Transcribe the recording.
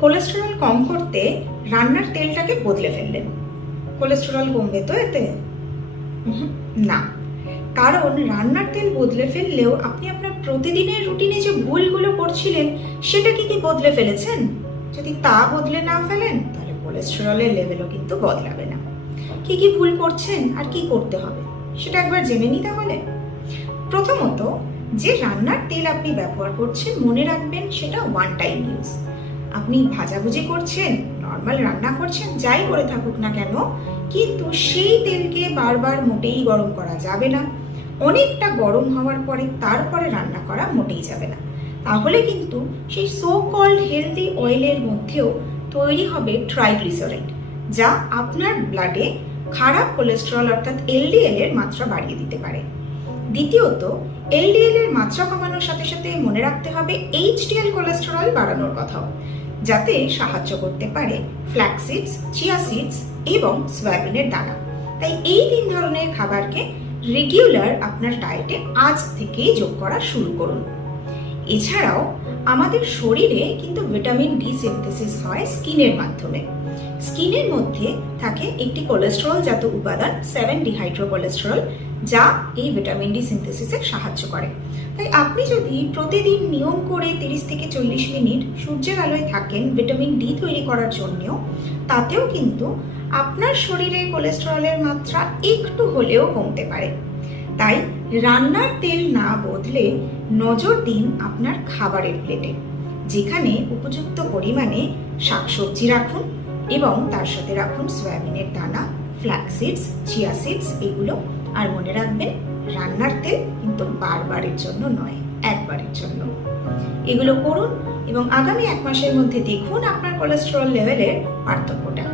Cholesterol কম করতে রান্নার তেলটাকে বদলে ফেললেন, কোলেস্টেরল কমবে তো এতে? না, কারণ রান্নার তেল বদলে ফেললেও আপনি আপনার প্রতিদিনের রুটিনে যে ভুলগুলো করছিলেন সেটা কি বদলে ফেলেছেন? যদি তা বদলে না ফেলেন তাহলে কোলেস্টেরলের লেভেলও কিন্তু বদলাবে না। কি কি ভুল করছেন আর কি করতে হবে সেটা একবার জেনে নিই তাহলে। প্রথমত, যে রান্নার তেল আপনি ব্যবহার করছেন মনে রাখবেন সেটা ওয়ান টাইম ইউজ। আপনি ভাজাভুজি করছেন, নর্মাল রান্না করছেন, যাই করে থাকুক না কেন, কিন্তু সেই তেলকে বারবার মোটেই গরম করা যাবে না। অনেকটা গরম হওয়ার পরে তারপরে রান্না করা মোটেই যাবে না। তাহলে কিন্তু সেই সো কল্ড হেলদি অয়েলের মধ্যেও তৈরি হবে ট্রাইগ্লিসারাইড, যা আপনার ব্লাডে খারাপ কোলেস্টেরল অর্থাৎ এলডিএল এর মাত্রা বাড়িয়ে দিতে পারে। দ্বিতীয়ত, এলডিএল এর মাত্রা কমানোর সাথে সাথে মনে রাখতে হবে এইচডিএল কোলেস্টেরল বাড়ানোর কথাও, যাতে সাহায্য করতে পারে ফ্ল্যাক্স সিডস, চিয়া সিডস এবং সয়াবিনের দানা। তাই এই 3 ধরনের খাবারকে রেগুলার আপনার ডায়েটে আজ থেকেই যোগ করা শুরু করুন। এছাড়াও আমাদের শরীরে কিন্তু ভিটামিন ডি সিনথেসিস হয় স্কিনের মাধ্যমে। স্কিনের মধ্যে থাকে একটি কোলেস্টেরল জাত উপাদান 7-ডিহাইড্রোকোলেস্টেরল, যা এই ভিটামিন ডি সিনথেসিসে সাহায্য করে। তাই আপনি যদি প্রতিদিন নিয়ম করে 30 থেকে 40 মিনিট সূর্যের আলোয় থাকেন ভিটামিন ডি তৈরি করার জন্যও, তাতেও কিন্তু আপনার শরীরে কোলেস্টেরলের মাত্রা একটু হলেও কমতে পারে। তাই রান্নার তেল না বদলে নজর দিন আপনার খাবারের প্লেটে, যেখানে উপযুক্ত পরিমাণে শাকসবজি রাখুন এবং তার সাথে রাখুন সয়াবিনের দানা, ফ্ল্যাক্স সিডস, চিয়া সিডস এগুলো। আর মনে রাখবেন রান্নার তেল কিন্তু বারবারের জন্য নয়, একবারের জন্য। এগুলো করুন এবং আগামী 1 মাসের মধ্যে দেখুন আপনার কোলেস্টেরল লেভেলের পার্থক্যটা।